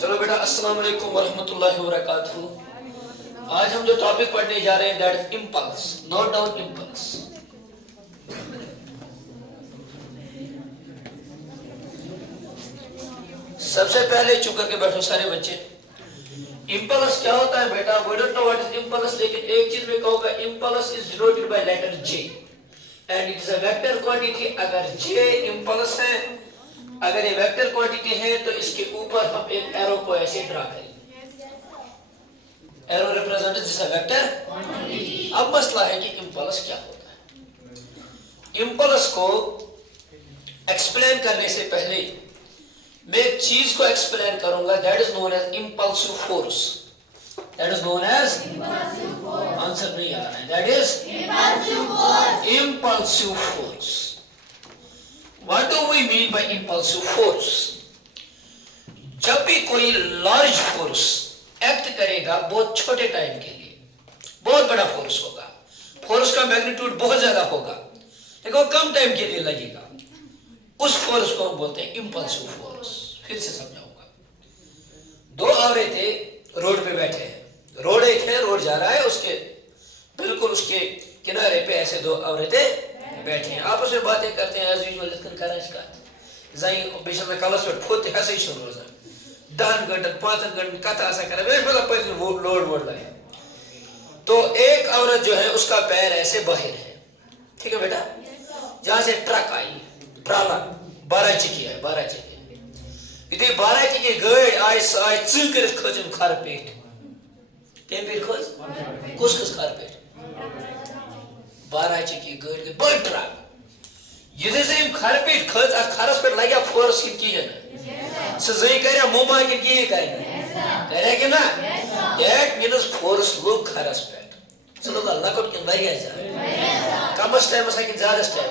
चलो बेटा, अस्सलाम वालेकुम वरहमतुल्लाहि वबरकातुहू। आज हम जो टॉपिक पढ़ने जा रहे हैं that is impulse. Note down impulse. सबसे पहले चुप करके बैठो सारे बच्चे। इम्पल्स क्या होता है बेटा? We don't know what is impulse, लेकिन एक चीज मैं कहूंगा, impulse is denoted by letter J and it is a vector quantity. अगर जे इम्पल्स है, अगर ये वेक्टर क्वांटिटी है तो इसके ऊपर हम एक एरो को ऐसे ड्रा करेंगे। Arrow represent this vector quantity. अब मसला है कि इम्पल्स क्या होता है। इम्पल्स को एक्सप्लेन करने से पहले मैं एक चीज को एक्सप्लेन करूंगा, that is known as impulsive force. That is known as answer नहीं आ रहा है। That is impulsive force. What do we mean by impulsive force? जब भी कोई लार्ज फोर्स एक्ट करेगा बहुत छोटे टाइम के लिए, बहुत बड़ा फोर्स होगा, फोर्स का मैग्नीट्यूड बहुत ज्यादा होगा, लेकिन वो कम टाइम के लिए लगेगा, उस फोर्स को हम बोलते हैं इम्पल्सिव फोर्स। फिर से समझाऊंगा। दो औरतें रोड पे बैठे हैं, रोड एक है, रोड जा रहा है, उसके बिल्कुल उसके किनारे पे ऐसे दो औरतें बैठे हैं, आपस में बातें करते हैं। एज यूजुअल लिखकर कराच का जाई बेशक में कलस पे फोते हंसे शुरू हो जाए 10 घंटे 5 घंटे कथा ऐसा करे वे मतलब पैसे वो लोड वोड लगे। तो एक औरत जो है उसका पैर ऐसे बाहर है, ठीक है बेटा, जहां से ट्रक आई, ट्राला 12 चक्की है, 12 चक्की इतनी 12 चक्की गाड़ी आई आय चल कर खजम खार पेट टेम्पर खोज कुछ खार पेट 12 चक्की गाड़ी के बड़ ट्रक ये से हम खार पेट खज आ खारस पे लगा फोर्स की है ना सही करे मोमा के की करे कि ना दैट मींस फोर्स लोग खारस पे चलो अल्लाह को के लगा जा कम टाइम से कि ज्यादा टाइम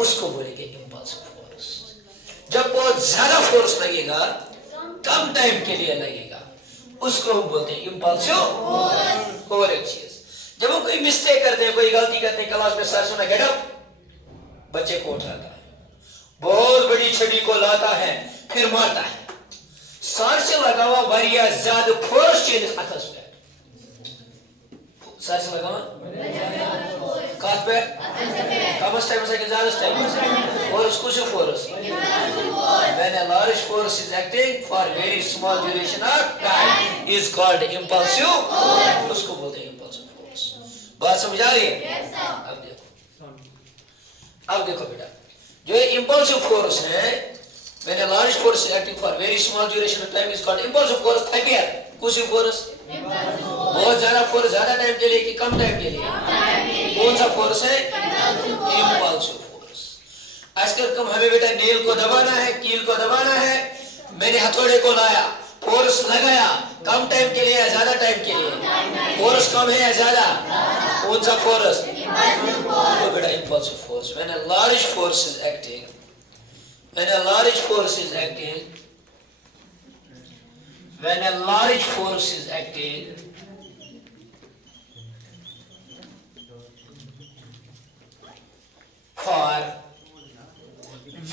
उसको बोलेंगे इम्पल्सिव फोर्स। जब बहुत ज्यादा फोर्स लगेगा कम टाइम के लिए लगेगा उसको हम बोलते हैं इम्पल्सिव फोर्स। और एक चीज, जब हम कोई मिस्टेक करते हैं, कोई गलती करते हैं, क्लास में सर सुना गेट अप, बच्चे को उठाता है, बहुत बड़ी छड़ी को लाता है, फिर मारता है, सर से लगा हुआ वारिया ज्यादा फोर्स चेंज अथस पे, सर से लगा हुआ काट पे कम टाइम से ज्यादा टाइम और उसको से force. when a large force is acting for very small duration of time is called impulsive force। उसको बोलते हैं impulsive force। बात समझ आ रही है? अब देखो बेटा, जो ये impulsive force है, when a large force is acting for very small duration of time is called impulsive force। था क्या कुछ फोर्स? बहुत ज्यादा फोर्स ज्यादा टाइम के लिए कि कम टाइम के लिए? कौन सा फोर्स है? Impulsive force. आजकल कम हमें बेटा नील को दबाना है, कील को दबाना है, मैंने हथौड़े को लाया, फोर्स लगाया, कम टाइम के लिए या ज्यादा टाइम के लिए? फोर्स कम है या ज्यादा? कौन सा फोर्स? तो बेटा impulsive force. When a large force is acting, when a large force is acting, when a large force is acting for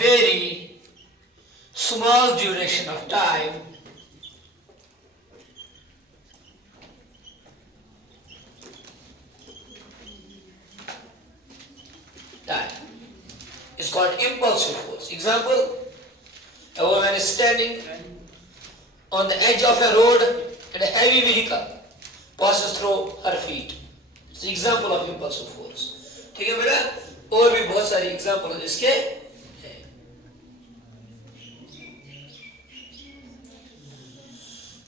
very small duration of time is called impulsive force. Example, a woman is standing on the edge of a road and a heavy vehicle passes through her feet. It's an example of impulsive force। ठीक है बेटा, और भी बहुत सारी example इसके हैं।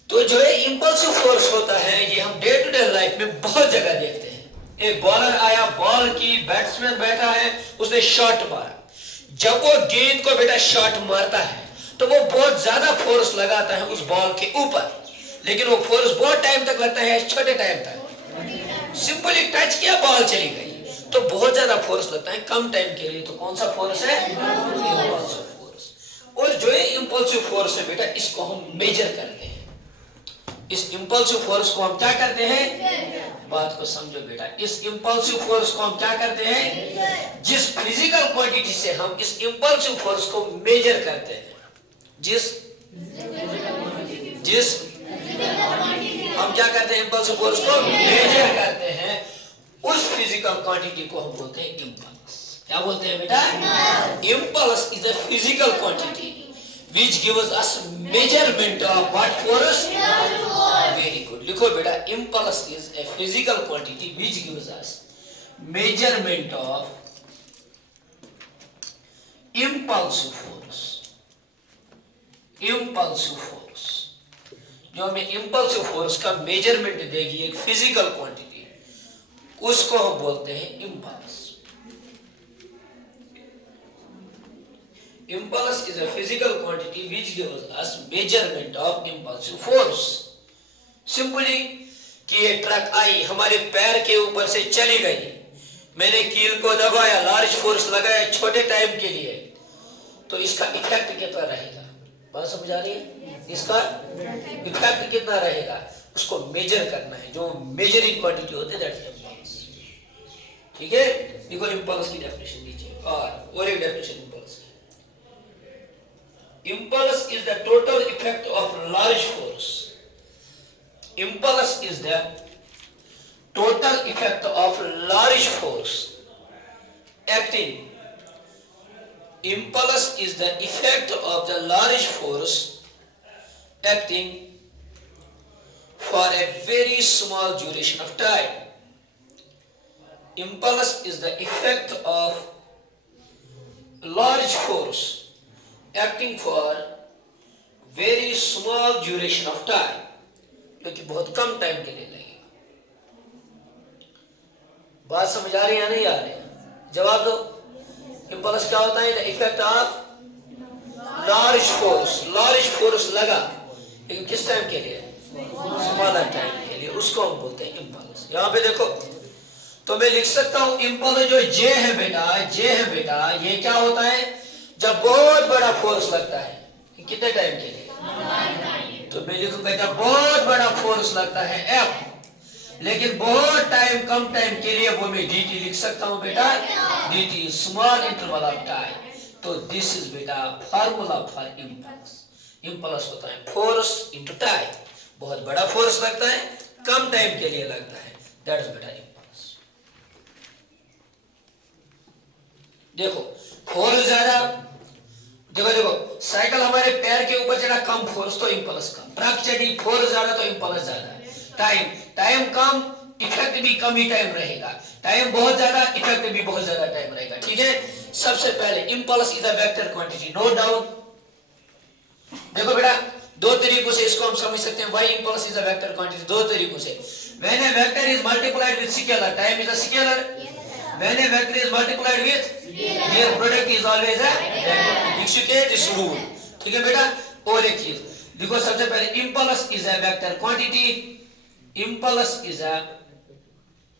तो जो है इम्पल्सिव फोर्स होता है, ये हम डे टू डे लाइफ में बहुत जगह देखते हैं। एक बॉलर आया, बॉल की बैट्समैन बैठा है, उसने शॉट मारा, जब वो गेंद को बेटा शॉट मारता है तो वो बहुत ज्यादा फोर्स लगाता है उस बॉल के ऊपर, लेकिन वो फोर्स बहुत टाइम तक लगता है, छोटे टाइम तक। सिंपली टच किया, बॉल चली गई, तो बहुत ज्यादा फोर्स लगता है कम टाइम के लिए। तो कौन सा फोर्स है? Impulsive force. और जो है इम्पल्सिव फोर्स है बेटा, इसको हम मेजर करते हैं। इस इम्पल्सिव फोर्स को हम क्या करते हैं? बात को समझो बेटा, इस इम्पल्सिव फोर्स को हम क्या करते हैं? जिस फिजिकल क्वांटिटी से हम इस इम्पल्सिव फोर्स को मेजर करते हैं, जिस जिस हम क्या करते हैं इम्पल्सिव फोर्स को मेजर करते हैं, उस फिजिकल क्वांटिटी को हम बोलते हैं इम्पल्स। क्या बोलते हैं बेटा? Impulse is a physical quantity which gives us measurement of what force? Very good. लिखो बेटा, impulse is a physical quantity which gives us measurement of impulsive force. Impulsive force जो हमें impulsive force का measurement देगी, एक physical quantity, उसको हम बोलते हैं impulse. Impulse is a physical quantity which gives us measurement of impulsive force. Simply कि ये ट्रक आई हमारे पैर के ऊपर से चली गई, मैंने कील को दबाया, लार्ज फोर्स लगाया छोटे टाइम के लिए, तो इसका इफेक्ट कितना रहेगा? बात समझ आ रही है? इसका इफेक्ट कितना रहेगा उसको मेजर करना है, जो मेजरिंग क्वांटिटी होती है, दैट इज इम्पल्स। ठीक है, देखो इम्पल्स की डेफिनेशन लीजिए, और एक डेफिनेशन इम्पल्स की। Impulse is the total effect of large force. Impulse is the total effect of large force acting. Impulse is the effect of the large force acting for a very small duration of time. Impulse is the effect of large force acting for very small duration of time, क्योंकि बहुत कम time के लिए लगेगा। बात समझ आ रही है या नहीं आ रही है? जवाब दो। इम्पल्स क्या होता है? The effect of large force. Large force लगा लेकिन किस टाइम के लिए? स्मॉलर टाइम के लिए, उसको हम बोलते हैं इम्पल्स। यहाँ पे देखो, तो मैं लिख सकता हूँ इम्पल्स जो जे है बेटा, जे है बेटा, ये क्या होता है? जब बहुत बड़ा फोर्स लगता है, कितने टाइम के लिए? तो मैं लिखूंगा जब बहुत बड़ा फोर्स लगता है F, लेकिन बहुत टाइम, कम टाइम के लिए, वो मैं dt लिख सकता हूं बेटा, dt small interval of time. तो दिस इज बेटा फार्मूला फॉर इम्पल्स। इम्पल्स होता है फोर्स इनटू टाइम। बहुत बड़ा फोर्स लगता है, कम टाइम के लिए लगता है, दैट इज बेटा इम्पल्स। देखो फोर्स ज्यादा, देखो देखो, साइकिल हमारे पैर के ऊपर चढ़ा, कम फोर्स तो इम्पल्स कम, ट्रक चढ़ी फोर्स ज्यादा तो इम्पल्स ज्यादा। टाइम, टाइम कम, इफेक्ट भी कम ही टाइम रहेगा, टाइम बहुत ज्यादा, इफेक्ट भी बहुत ज्यादा टाइम रहेगा। ठीक है, सबसे पहले impulse is a vector quantity, no doubt. देखो बेटा, दो तरीकों से इसको हम समझ सकते हैं, why impulse is a vector quantity, दो तरीकों से। When a vector is multiplied with scalar, time is a scalar. When a vector is multiplied with, their product is always a vector। execute this rule। ठीक है बेटा, और एक चीज देखो, सबसे पहले impulse is a vector quantity। impulse is a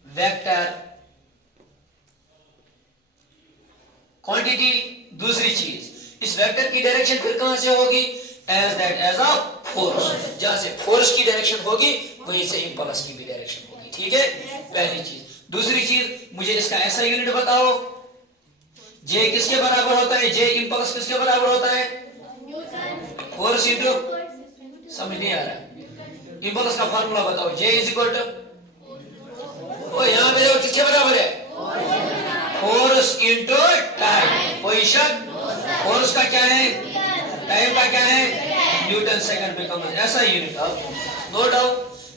vector quantity। दूसरी चीज, इस वेक्टर की डायरेक्शन फिर कहां से होगी? as that as a force, जहां से फोर्स की डायरेक्शन होगी वहीं से impulse की भी डायरेक्शन होगी। ठीक है, पहली चीज। दूसरी चीज, मुझे इसका ऐसा यूनिट बताओ, जे किसके बराबर होता है? जे इम्पल्स किसके बराबर होता है? फोर्स इंटू, समझ नहीं आ रहा, इम्पल्स का फार्मूला बताओ। जे इज इक्वल टू, ओ यहां पे देखो किसके बराबर है? Force into time. कोई शक? फोर्स का क्या है, टाइम का क्या है? न्यूटन सेकंड में कम, ऐसा यूनिट। No doubt.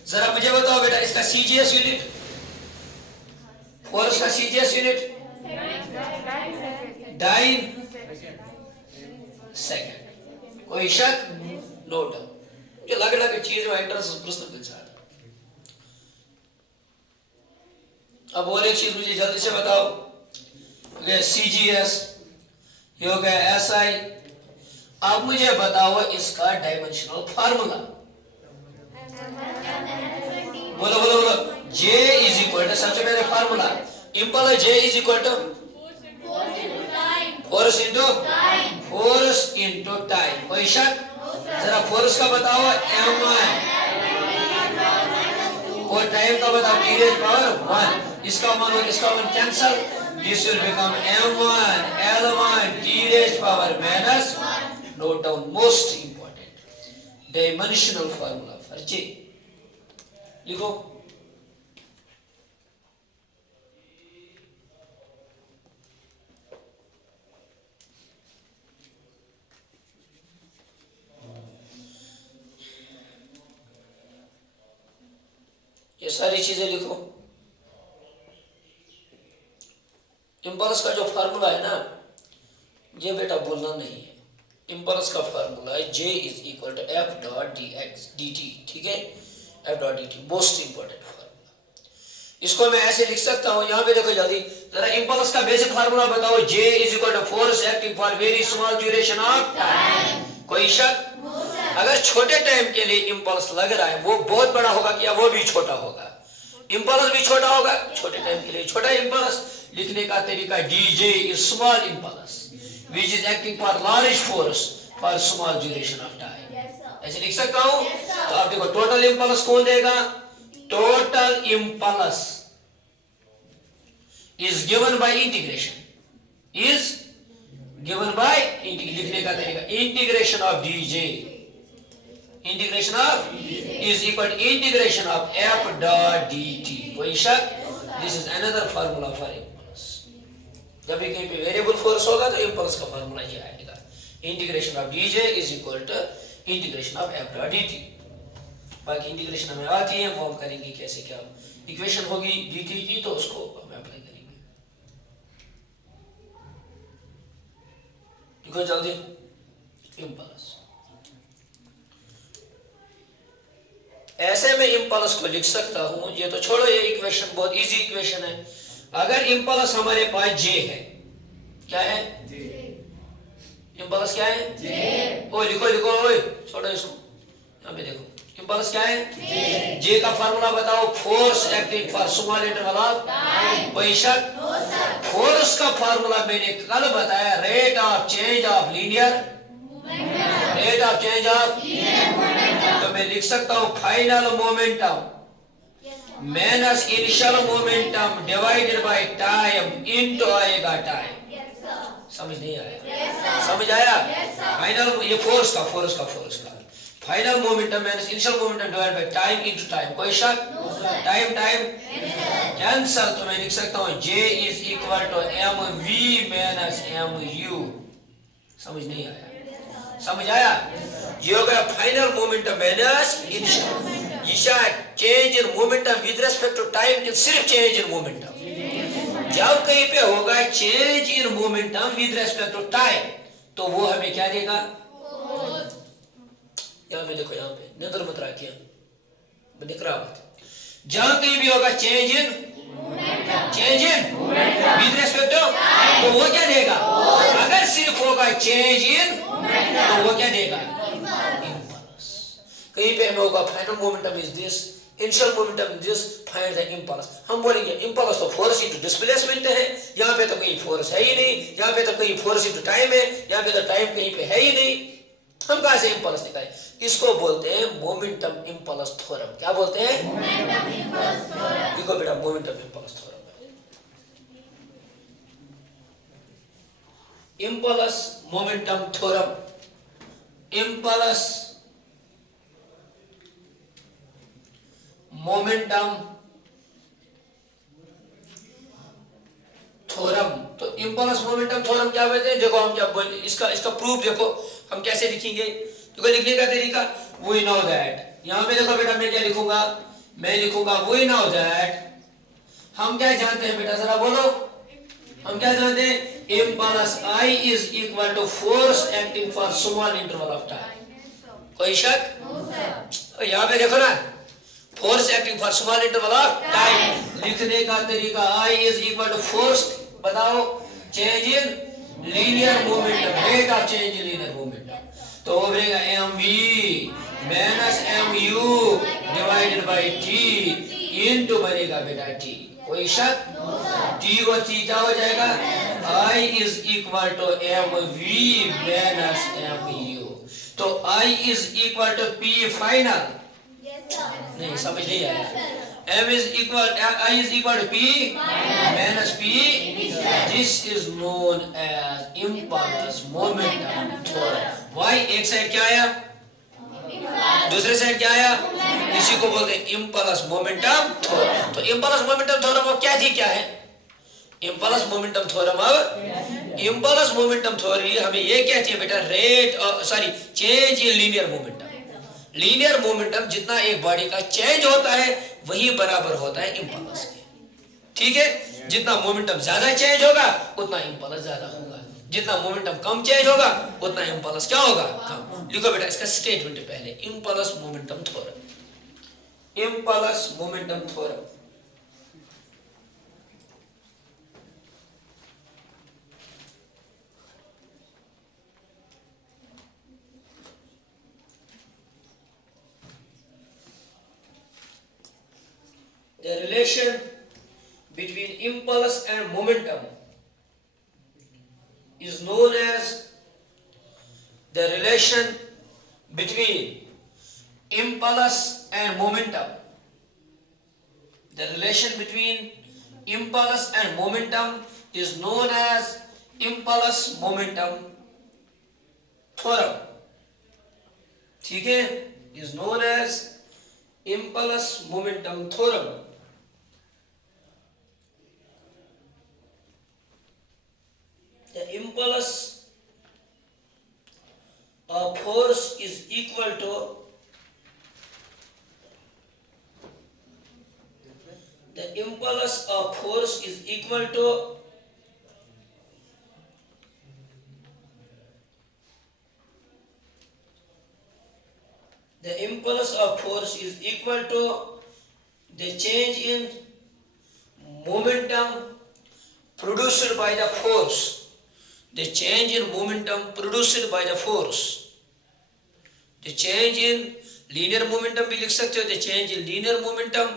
जरा मुझे बताओ बेटा, इसका सीजीएस यूनिट, फोर्स का सीजीएस यूनिट डाइन सेकंड। कोई शक? No doubt. जो अलग अलग चीज में एंट्रेंस प्रश्न पूछा। अब और एक चीज मुझे जल्दी से बताओ, सीजीएस, ये हो गया एसआई। अब मुझे बताओ इसका डायमेंशनल फार्मूला। बोलो बोलो बोलो। जे इज इक्वल टू, सबसे पहले formula impulse, J is equal to force into time. कोई शक? जरा फोर्स का बताओ m1, और टाइम का बताओ t⁻1। इसका मान और इसका मान cancel, this will become m1 L1 t⁻⁻1। Note down, most important, dimensional formula for J. लिखो ये सारी चीजें लिखो। इम्पल्स का जो फार्मूला है ना, ये बेटा बोलना नहीं है। इम्पल्स का फार्मूला है J is equal to F dot D X D T. ठीक है, F dot D T most important formula. इसको मैं ऐसे लिख सकता हूँ, यहाँ पे देखो जल्दी जरा, इम्पल्स का बेसिक फार्मूला बताओ। J is equal to force acting for very small duration of time. कोई शक? अगर छोटे टाइम के लिए इम्पल्स लग रहा है, वो बहुत बड़ा होगा या वो भी छोटा होगा? इम्पल्स भी छोटा होगा, छोटे टाइम के लिए छोटा इम्पल्स। लिखने का तरीका DJ is small impulse which is acting for large force for small duration of time। ऐसे लिख सकता हूँ। तो आप देखो टोटल इम्पल्स कौन देगा? Total impulse is given by integration, is given by लिखने का तरीका integration of DJ, integration of is equal to integration of f dot dt। कोई शक? This is another formula for impulse. जब भी कहीं पे वेरिएबल फोर्स होगा तो इम्पल्स का फार्मूला ये आएगा, integration of DJ is equal to integration of f dot dt। बाकी इंटीग्रेशन हमें आती है, वो हम करेंगे कैसे, क्या इक्वेशन होगी dt की, तो उसको हम अप्लाई करेंगे। देखो जल्दी, इम्पल्स ऐसे में इम्पल्स को लिख सकता हूं। ये तो छोड़ो, ये इक्वेशन बहुत इजी इक्वेशन है। अगर इम्पल्स हमारे पास J है, क्या है? इम्पल्स क्या है? J। ओ लिखो लिखो, ओए छोड़ो इसको, यहाँ पे देखो इम्पल्स क्या है? J का फार्मूला बताओ। Force acting for small interval of time. कोई शक? फोर्स का फार्मूला मैंने कल बताया, rate of change of linear rate of change of. तो मैं लिख सकता हूं final momentum minus initial momentum divided by time into आएगा टाइम। समझ नहीं आया? समझ आया? फाइनल ये फोर्स का final momentum minus initial momentum divided by time into time. कोई शक? Time cancel. तो मैं लिख सकता हूं J is equal to mv minus mu। समझ नहीं आया? समझ आया? ये हो गया final momentum minus initial. Change in momentum with respect to time, सिर्फ चेंज इन मोमेंटम। जब कहीं पे होगा change in momentum with respect to time, तो वो हमें क्या देगा? यहाँ पे देखो, यहाँ पे नजर मत रखिए, दिख रहा है। जहां कहीं भी होगा change in with respect to, तो वो क्या देगा? अगर सिर्फ होगा चेंज इन, तो वो क्या देगा? कहीं पे हमें होगा final momentum is this, initial momentum is this, find the impulse. हम बोलेंगे इम्पल्स तो फोर्स इनटू डिस्प्लेसमेंट है, यहाँ पे तो कहीं फोर्स है ही नहीं, यहाँ पे तो कहीं फोर्स इनटू टाइम है, यहाँ पे तो टाइम कहीं पे है ही नहीं। हम कहां से इम्पल्स निकालें? इसको बोलते हैं मोमेंटम इम्पल्स थ्योरम। क्या बोलते हैं? Momentum impulse theorem. देखो बेटा, momentum impulse theorem, impulse momentum theorem, impulse momentum theorem. तो इम्पल्स मोमेंटम थ्योरम क्या बोलते हैं? देखो हम क्या बोल, इसका प्रूफ देखो हम कैसे लिखेंगे। देखो लिखने का तरीका, वी नो दैट। यहां पे देखो बेटा, मैं क्या लिखूंगा? मैं लिखूंगा वी नो दैट। हम क्या जानते हैं बेटा, जरा बोलो, हम क्या जानते हैं? Impulse I is equal to force acting for small interval of time. कोई शक? यहाँ पे देखो ना, force acting for small interval of time. लिखने का तरीका I is equal to force, बताओ, change in linear momentum, rate of change in linear momentum. तो वो बनेगा mv minus mu divided by t into बनेगा बेटा t। कोई शक? t को t क्या हो जाएगा? I is equal to mv minus mu। तो I is equal to p final. नहीं, समझ नहीं आया? M is equal, I is equal to P minus P. This is known as impulse momentum theorem. Why? एक side क्या आया? दूसरे side क्या आया? इसी को बोलते हैं इम्पल्स मोमेंटम थ्योरम। तो इम्पल्स मोमेंटम थ्योरम अब क्या थी, क्या है इम्पल्स मोमेंटम थ्योरम? अब इम्पल्स मोमेंटम थ्योरी हमें ये कहती है बेटा, rate sorry change in linear momentum. Linear momentum जितना एक बॉडी का चेंज होता है वही बराबर होता है इम्पल्स के। ठीक है, जितना मोमेंटम ज्यादा चेंज होगा उतना इम्पल्स ज्यादा होगा, जितना मोमेंटम कम चेंज होगा उतना इम्पल्स क्या होगा? कम। लिखो बेटा इसका स्टेटमेंट पहले, impulse momentum theorem. Impulse momentum theorem the relation between impulse and momentum is known as the relation between impulse and momentum. The relation between impulse and momentum is known as impulse momentum theorem. ठीक है, is known as impulse momentum theorem. The impulse of force is equal to the impulse of force is equal to the impulse of force is equal to the change in momentum produced by the force. The change in momentum produced by the force. The change in linear momentum भी लिख सकते हो, the change in linear momentum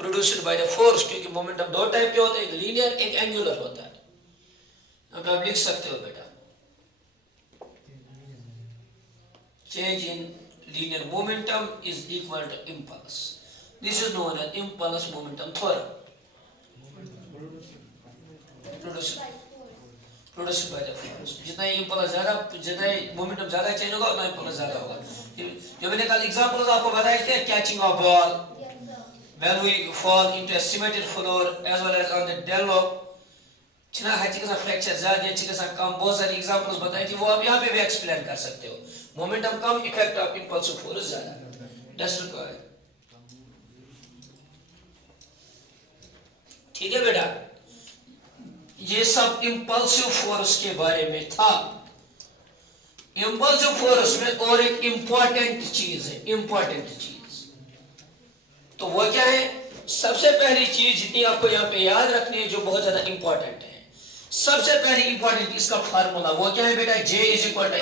produced by the force, क्योंकि momentum दो type के होते हैं, एक linear एक angular होता है। अब आप लिख सकते हो बेटा, change in linear momentum is equal to impulse. This is known as impulse momentum theorem. Produced by the force. जितना इम्पल्स ज्यादा, जितना मोमेंटम ज्यादा चेंज होगा उतना इम्पल्स ज्यादा होगा। जो मैंने कल एग्जांपल्स आपको बताए थे, catching of ball, when we fall into a cemented floor as well as on the dello, छिना हच्ची का फ्रैक्चर ज्यादा है, छिका सा कम, बहुत सारी एग्जांपल्स बताई थी, वो आप यहाँ पे भी एक्सप्लेन कर सकते हो। मोमेंटम कम, इफेक्ट ऑफ इम्पल्सिव फोर्स ज्यादा। That's required. ठीक है बेटा, ये सब इम्पल्सिव फोर्स के बारे में था। इम्पल्सिव फोर्स में और एक इंपॉर्टेंट चीज है, इंपॉर्टेंट चीज तो वो क्या है? सबसे पहली चीज जितनी आपको यहाँ पे याद रखनी है, जो बहुत ज्यादा इंपॉर्टेंट है, सबसे पहली इंपॉर्टेंट इसका फार्मूला वो क्या है बेटा? J is equal to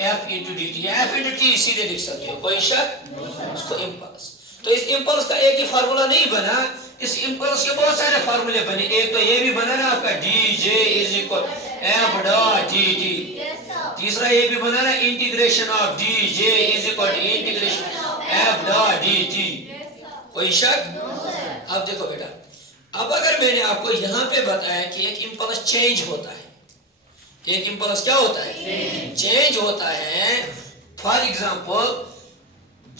F into D T. F into T सीधे लिख सकते हो, कोई शक? उसको इम्पल्स। तो इस इम्पल्स का एक ही फार्मूला नहीं बना, इस इम्पल्स के बहुत सारे फार्मूले बने। एक तो ये भी बना ना आपका DJ is equal F dot D T. तीसरा ये भी बना ना, integration of DJ is equal to integration F dot D T. कोई शक? अब देखो बेटा, अब अगर मैंने आपको यहाँ पे बताया कि एक इम्पल्स चेंज होता है, एक इम्पल्स क्या होता है? चेंज होता है। फॉर एग्जाम्पल,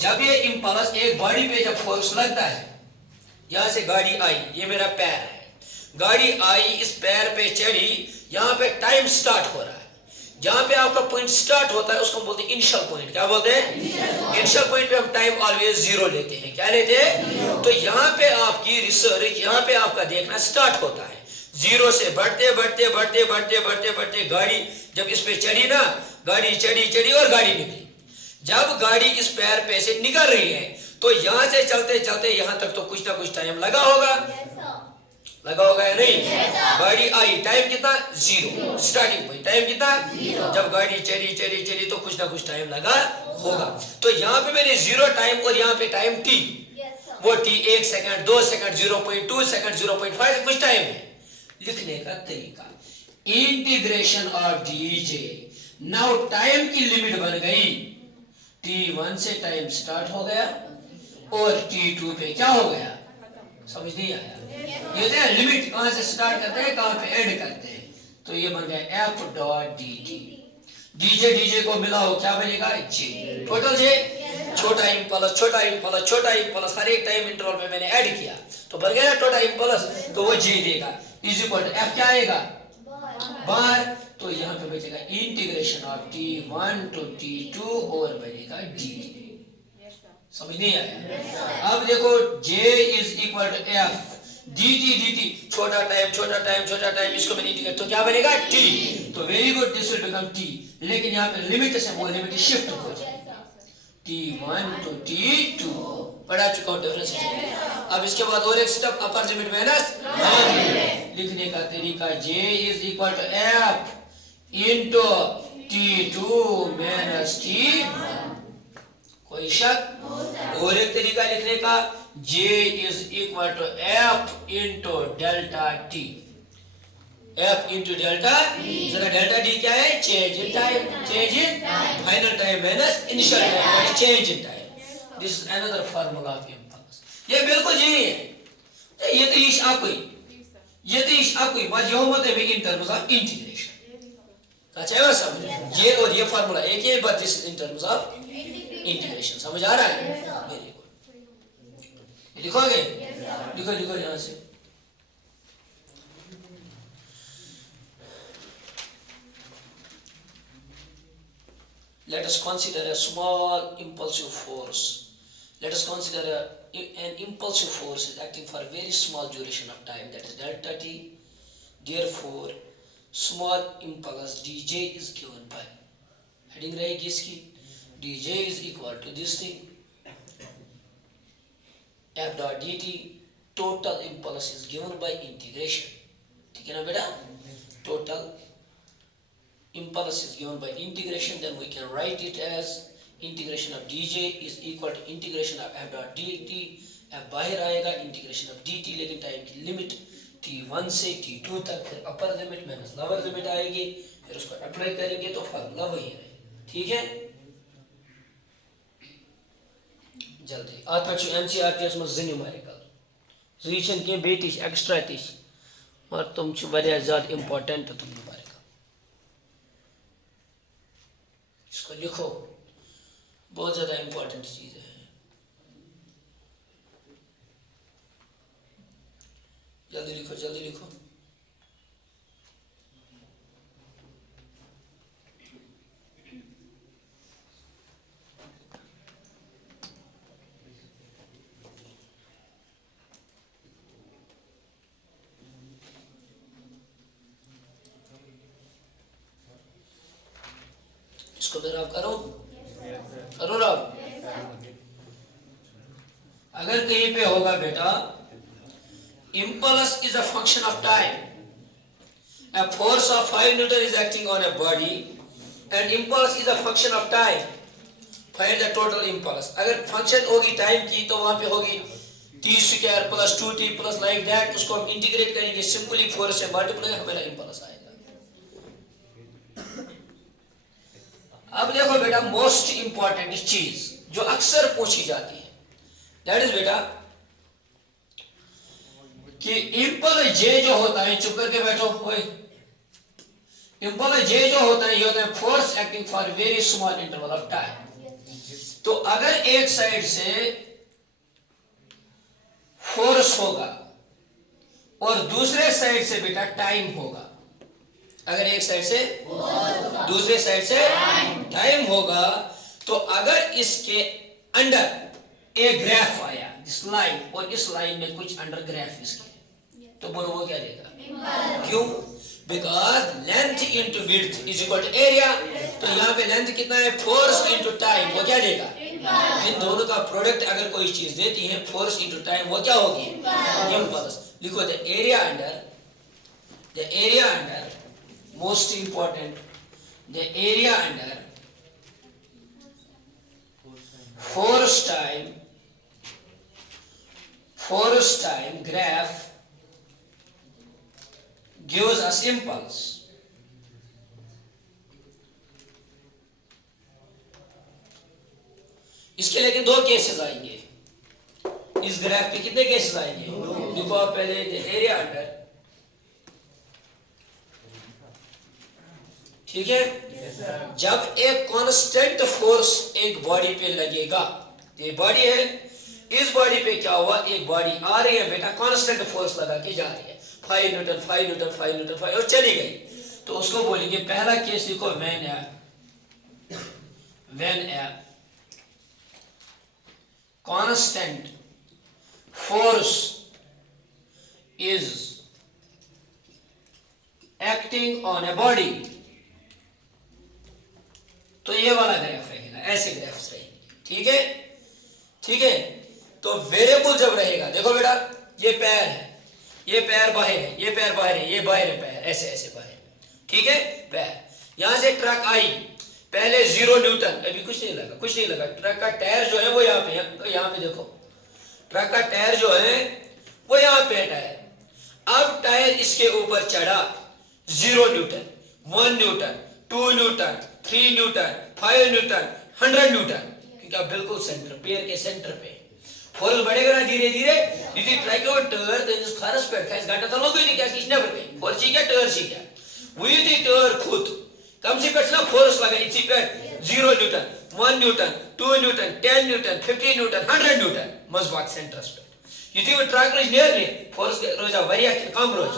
जब ये इम्पल्स एक बॉडी पे जब फोर्स लगता है, यहां से गाड़ी आई, ये मेरा पैर है, गाड़ी आई, इस पैर पे चढ़ी, यहाँ पे टाइम स्टार्ट हो रहा है। जहां पे आपका पॉइंट स्टार्ट होता है उसको हम बोलते हैं इनिशियल पॉइंट। क्या बोलते हैं? इनिशियल पॉइंट पे हम टाइम ऑलवेज जीरो लेते हैं। क्या लेते हैं? तो यहाँ पे आपकी रिसर्च, यहाँ पे आपका देखना स्टार्ट होता है जीरो से, बढ़ते बढ़ते बढ़ते बढ़ते बढ़ते बढ़ते गाड़ी जब इस पे चढ़ी ना, गाड़ी चढ़ी चढ़ी और गाड़ी निकली। जब गाड़ी इस पैर पे से निकल रही है तो यहाँ से चलते चलते यहाँ तक तो कुछ ना कुछ टाइम लगा होगा, लगा होगा या नहीं? गाड़ी आई, टाइम कितना? जीरो, स्टार्टिंग पॉइंट टाइम कितना? जब गाड़ी चली चली चली तो कुछ ना कुछ टाइम लगा होगा। तो यहाँ पे मैंने जीरो टाइम और यहाँ पे टाइम टी, वो टी 1 सेकंड, 2 सेकंड, 0.2 सेकंड, 0.5 कुछ टाइम है। लिखने का तरीका, integration of DJ. Now time की लिमिट बन गई, T1 से टाइम स्टार्ट हो गया और T2 पे क्या हो गया? समझ नहीं आया? ये लिमिट कहां से स्टार्ट करते हैं, कहां पे एंड करते हैं। तो ये बन गया F dot dt। DJ DJ को मिलाओ क्या बनेगा जे, टोटल जे। छोटा इम्पल्स छोटा इम्पल्स छोटा इम्पल्स हर एक टाइम इंटरवल में मैंने ऐड किया तो बन गया टोटल इम्पल्स, तो वो जे देगा। इज इक्वल टू एफ क्या आएगा बार, तो यहाँ पे बचेगा integration of t1 to t2 और बनेगा dt। समझ नहीं आया? अब देखो j is equal to F dt dt, छोटा टाइम छोटा टाइम छोटा टाइम, इसको मैंने इंटीग्रेट तो क्या बनेगा t, तो very good this will become t, लेकिन यहाँ पे लिमिट से वो लिमिट शिफ्ट हो जाए t1 to t2, पढ़ा चुका हूँ डिफरेंस। अब इसके बाद और एक स्टेप अपर लिमिट माइनस लिखने का तरीका, j is equal to f into t2 minus t1, कोई शक? और एक तरीका लिखने का, j is equal to f into delta t, f into delta, जरा डेल्टा डी क्या है? Change in time, change in final time minus initial time, that is change in time. This is another formula of impulse. ये बिल्कुल यही है, ये तो इश आकुई, ये तो इश आकुई बस यो मत है इन टर्म्स ऑफ इंटीग्रेशन। अच्छा है समझ, ये और ये फार्मूला एक ही, but this in terms of integration. समझ आ रहा है? वेरी गुड, लिखोगे? लिखो लिखो यहाँ से। Let us consider a small impulsive force. Let us consider an impulsive force is acting for a very small duration of time, that is delta t. Therefore, small impulse dj is given by, heading रहेगी इसकी, dj is equal to this thing, f dot dt. Total impulse is given by integration. ठीक है ना बेटा? Total impulse is given by integration, then we can write it as integration of dj is equal to integration of f dot dt. f बाहर आएगा integration of dt, लेकिन time की limit t1 से t2 तक, फिर upper limit minus lower limit आएगी, फिर उसको अप्लाई करेंगे तो फार्मूला वही रहेगा। ठीक है, जल्दी आज पे एनसीईआरटी में ज न्यूमेरिकल ज के बेत एक्स्ट्रा और तुम ज्यादा इंपॉर्टेंट तुम न्यूमेरिकल, इसको लिखो, बहुत ज्यादा इंपॉर्टेंट चीज है। जल्दी लिखो जल्दी लिखो। इसको मेरा आप करो करो ना। अगर कहीं पे होगा बेटा impulse is a function of time, a force of 5 Newton is acting on a body and impulse is a function of time, find the total impulse। अगर फंक्शन होगी टाइम की तो वहां पे होगी t square plus 2t plus like that, उसको हम integrate करेंगे सिंपली 4 से मल्टीप्लाई, हमारा impulse आएगा। अब देखो बेटा मोस्ट इंपॉर्टेंट चीज जो अक्सर पूछी जाती है, दैट इज बेटा कि इम्पल्स जे जो होता है, चुप करके बैठो कोई, इम्पल्स जे जो होता है ये होता है force acting for very small interval of time. तो अगर एक साइड से फोर्स होगा और दूसरे साइड से बेटा टाइम होगा, अगर एक साइड से दूसरे साइड से टाइम होगा, तो अगर इसके अंडर एक ग्राफ आया इस लाइन और इस लाइन में कुछ अंडर ग्राफ इसके, तो बोलो वो क्या देगा? क्यों? Because length into width is equal to area. तो यहाँ पे लेंथ कितना है? फोर्स इंटू टाइम, वो क्या देगा? इन दोनों का प्रोडक्ट अगर कोई चीज देती है फोर्स इंटू टाइम, वो क्या होगी? इम्पल्स। लिखो the area under most important, the area under force time graph gives us impulse। इसके लेकिन दो केसेस आएंगे, इस ग्राफ पे कितने केसेस आएंगे? देखो आप पहले एरिया अंडर, ठीक है, जब एक कांस्टेंट फोर्स एक बॉडी पे लगेगा, ये बॉडी है, इस बॉडी पे क्या हुआ, एक बॉडी आ रही है बेटा, कांस्टेंट फोर्स लगा के जा रही है, 5 न्यूटन 5 न्यूटन 5 न्यूटन 5 और चली गई, तो उसको बोलेंगे पहला केस लिखो, when a constant force is acting on a body, तो ये वाला ग्राफ रहेगा, ऐसे ग्राफ्स रहेंगे, ठीक है, ठीक है। तो वेरिएबल जब रहेगा, देखो बेटा ये पैर है, ये पैर बाहर है, ये पैर बाहर है, ये बाहर है पैर, ऐसे ऐसे बाहर, ठीक है पैर, यहां से ट्रक आई, पहले 0 न्यूटन, अभी कुछ नहीं लगा, कुछ नहीं लगा, ट्रक का टायर जो है वो यहाँ पे, यहाँ पे देखो ट्रक का टायर जो है वो यहाँ पे टायर, अब टायर इसके ऊपर चढ़ा, 0 newton 1 newton 2 Newton 3 Newton 5 Newton 100 Newton, क्योंकि आप बिल्कुल सेंटर, पैर के सेंटर पे फोर्स बढ़ेगा ना धीरे धीरे, यदि ट्रक और टायर तो खारस पे खास घंटा तो लोग नहीं क्या किसने बढ़े फोर्स ही क्या टायर सी क्या, वो यदि टायर खुद कम से कम ना फोर्स लगा इसी पे 0 newton 1 newton 2 newton 10 newton 50 newton 100 newton मजबात सेंटर पे, यदि वो ट्रक रोज नेर ले फोर्स रोजा वरिया कम रोज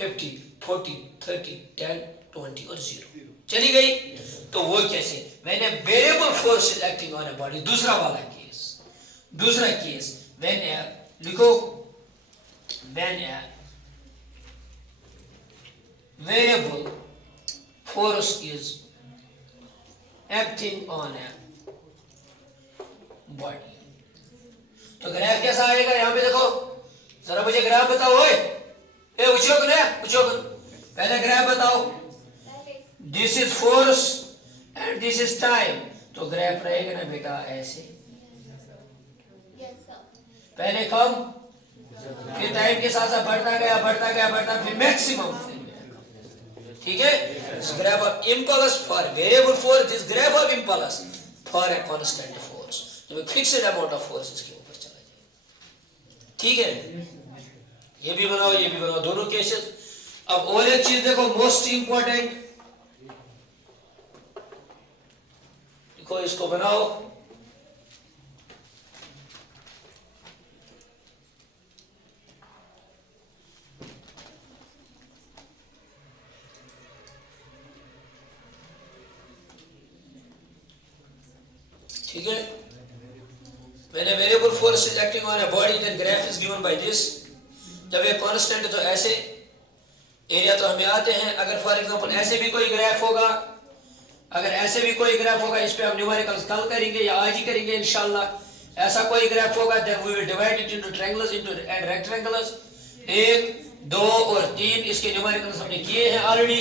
50 40 30 10 20 और 0 चली गई, तो वो कैसे, मैंने variable force is acting on a body, दूसरा वाला केस, दूसरा केस व्हेन ए, लिखो when a variable force is acting on a body, तो ग्राफ कैसा आएगा, यहां पे देखो जरा मुझे ग्राफ बताओ, ओए ए उछो ने उछो, पहले ग्राफ बताओ, this is force and this is time, तो ग्राफ रहेगा ना बेटा ऐसे, पहले कम फिर टाइम के साथ साथ बढ़ता गया बढ़ता गया बढ़ता, फिर मैक्सिमम, ठीक है, graph of impulse for variable force, this graph of impulse for a constant force, तो एक फिक्स्ड अमाउंट ऑफ फोर्स इसके ऊपर चला जाए, ठीक है, ये भी बनाओ ये भी बनाओ, दोनों केसेस। अब और एक चीज देखो मोस्ट इंपॉर्टेंट, देखो इसको बनाओ, ठीक है, when a variable force is acting on a body then graph is given by this, जब ये कांस्टेंट है तो ऐसे, एरिया तो हमें आते हैं, अगर फॉर एग्जांपल ऐसे भी कोई ग्राफ होगा, अगर ऐसे भी कोई ग्राफ होगा, इस पे हम न्यूमेरिकल्स कल करेंगे या आज ही करेंगे इंशाल्लाह, ऐसा कोई ग्राफ होगा then we will divide it into triangles into and rectangles, 1 2 और 3 इसके न्यूमेरिकल्स हमने किए हैं ऑलरेडी,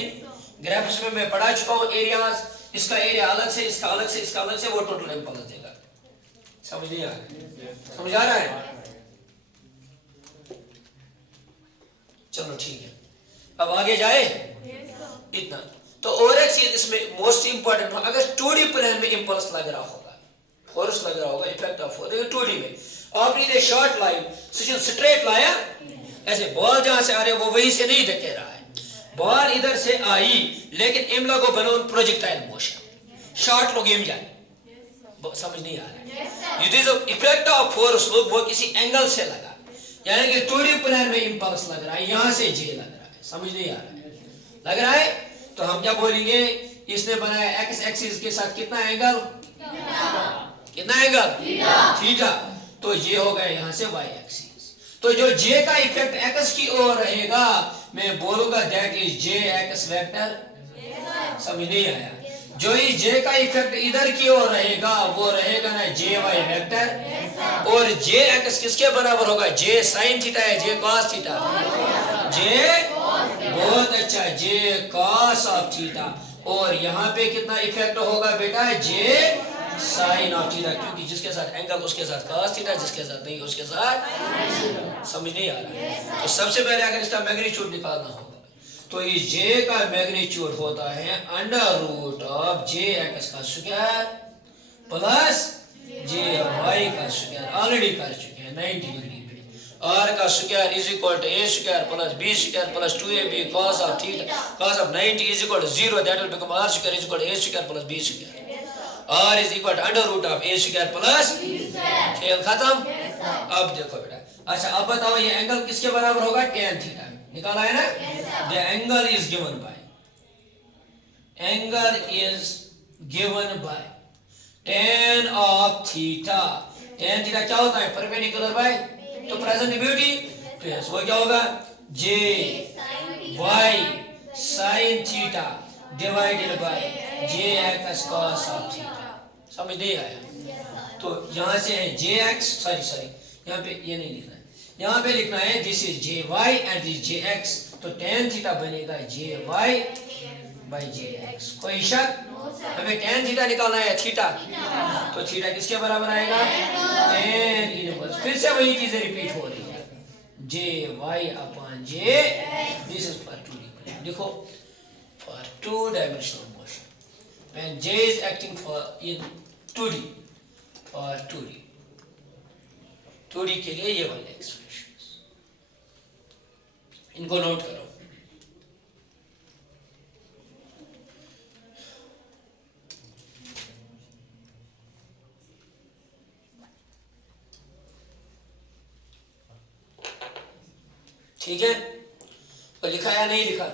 ग्राफ्स में मैं पढ़ा चुका हूं, एरियाज, इसका एरिया अलग से इसका अलग से इसका अलग से, वो टोटल इंपल्स देगा, समझ नहीं आ रहा है, समझ आ रहा है, चलो ठीक है, अब आगे जाए, इतना तो, और एक चीज इसमें मोस्ट इंपॉर्टेंट, अगर 2D प्लेन में इंपल्स लग रहा होगा, फोर्स लग रहा होगा, इफेक्ट ऑफ फोर्स 2D में, आपने ये शॉर्ट लाइन स्ट्रेट लाया, ऐसे बॉल जहां से आ रहे वो वहीं से नहीं धके रहा है, बॉल इधर से आई लेकिन इमला को बनो प्रोजेक्टाइल मोशन, शॉर्ट लोग इम जाए, समझ नहीं आ रहा है, ये जो इफेक्ट ऑफ फोर्स लोग वो किसी एंगल से लगा, यानी कि 2D प्लेन में इंपल्स लग रहा है, यहां से जे लग रहा है, समझ नहीं आ रहा है, लग रहा है, तो हम क्या बोलेंगे, इसने बनाया एक्स एक्सिस के साथ कितना एंगल, कितना एंगल थीटा, तो ये हो गया यहां से वाई एक्सिस, तो जो जे का इफेक्ट एक्स की ओर रहेगा, मैं बोलूंगा that is J x vector, समझ नहीं आया, जो इस जे का इफेक्ट इधर की ओर रहेगा वो रहेगा ना जे वाई वेक्टर, और जे एक्स किसके बराबर होगा, जे साइन थीटा है, जे कॉस थीटा, जे बहुत अच्छा, जे कॉस ऑफ थीटा, और यहाँ पे कितना इफेक्ट होगा बेटा, जे साइन ऑफ थीटा, क्योंकि जिसके साथ एंगल उसके साथ कॉस थीटा, जिसके साथ नहीं उसके साथ, समझ नहीं आ रहा, तो सबसे पहले अगर इसका मैग्नीट्यूड निकालना होगा, तो ये जे का मैग्नीट्यूड होता है under root of J X का स्क्वायर प्लस जे वाई का स्क्वायर, ऑलरेडी कर चुके हैं 90 डिग्री पे, आर का square is equal to A square plus B square plus 2ab cos of theta cos of 90 is equal to 0, that will become r square is equal to a square plus b square. r is equal to under root of a square plus b square. खेल खत्म. अब देखो बेटा, अच्छा अब बताओ ये angle किसके बराबर होगा? tan theta. निकाला है ना? The angle is given by tan of theta. tan theta क्या होता है? परपेंडिकुलर बाय, तो प्रेजेंट ब्यूटी, तो यस वो क्या होगा? j y sin theta divided by jx cos of theta. समझ नहीं आया? तो यहाँ से है jx, सॉरी यहाँ पे ये नहीं लिखना है, यहाँ पे लिखना है this is jy and this jx. तो tan थीटा बनेगा jy by jx. कोई शक? हमें tan थीटा निकालना है, थीटा, तो थीटा किसके बराबर आएगा? tan inverse. फिर से वही चीजें रिपीट हो रही है, jy upon j. This is for 2D. देखो, for 2 dimensional motion when j is acting for in 2D, for 2D के लिए ये वाले एक्सप्रेशंस इनको नोट करो. ठीक है? तो लिखा या नहीं लिखा?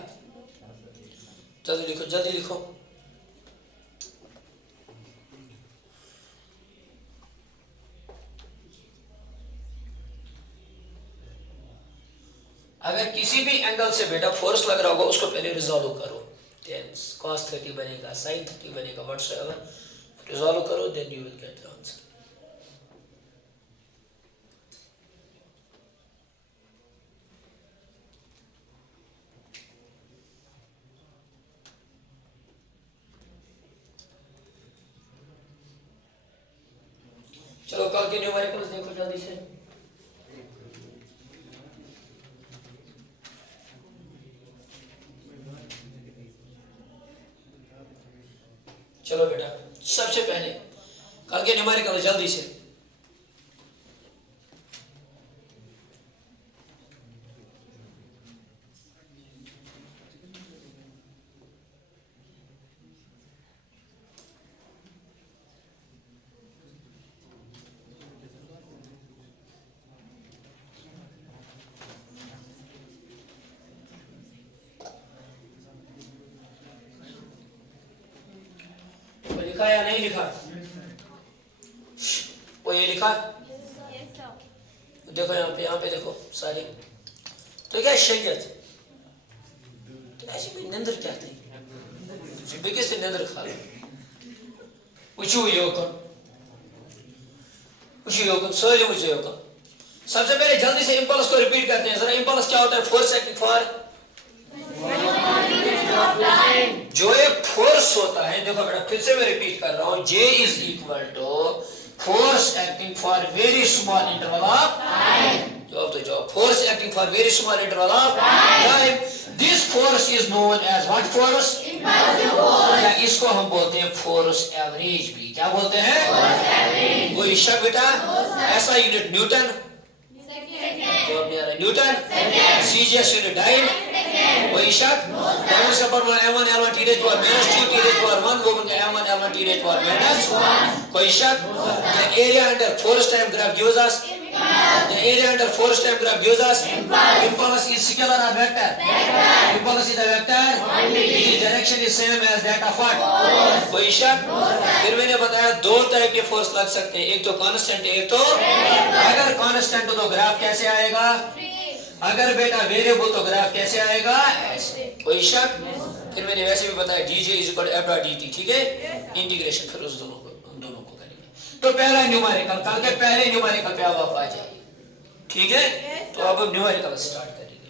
जल्दी लिखो, जल्दी लिखो. अगर किसी भी एंगल से बेटा फोर्स लग रहा होगा उसको पहले रिजॉल्व करो. cos 30 बनेगा, sin 30 बनेगा, व्हाटसएवर रिजॉल्व करो, then you will get the answer. चलो कल के न्यूमेरिकल्स देखो जल्दी से. चलो बेटा, सबसे पहले कल के न्यूमेरिकल जल्दी से. लिखा या नहीं लिखा? वो ये लिखा? देखो यहाँ पे देखो सारी. तो क्या शरीयत? तो ऐसी भी निंदर क्या थी? बिगे से निंदर खा लो. उचू योगन सारी उचू योगन. सबसे पहले जल्दी से इंपल्स को रिपीट करते हैं जरा. इंपल्स क्या होता है? फोर्स एक्टिंग फॉर, जो एक फोर्स होता है. देखो बेटा फिर से मैं रिपीट कर रहा हूं, J is equal to force acting for very small interval of time. जवाब force acting for very small interval of time. This force is known as what force? या इसको हम बोलते हैं फोर्स एवरेज भी. क्या बोलते हैं? कोई शक बेटा? ऐसा unit Newton, Newton. CGS unit dyne. कोई शक? डायमेंशन पर m1 l1 t raised to minus 2 t raised to 1 वो बन गया m1 l1 t raised to minus 1. कोई शक? The area under force time graph gives us, the area under force time graph gives us impulse is scalar or vector? Impulse is a vector. Its direction is same as that of what? कोई शक? फिर मैंने बताया दो type के force लग सकते हैं, एक तो कांस्टेंट, एक तो अगर कांस्टेंट तो ग्राफ कैसे आएगा? अगर बेटा वेरिएबल तो ग्राफ कैसे आएगा? ऐसे. कोई शक? फिर मैंने वैसे भी बताया dj is equal to f dot dt. ठीक है? इंटीग्रेशन फिर उस दोनों को करेंगे. तो पहला न्यूमेरिकल, कल के पहले न्यूमेरिकल पे अब आप आ जाइए. ठीक है? तो अब न्यूमेरिकल स्टार्ट करेंगे.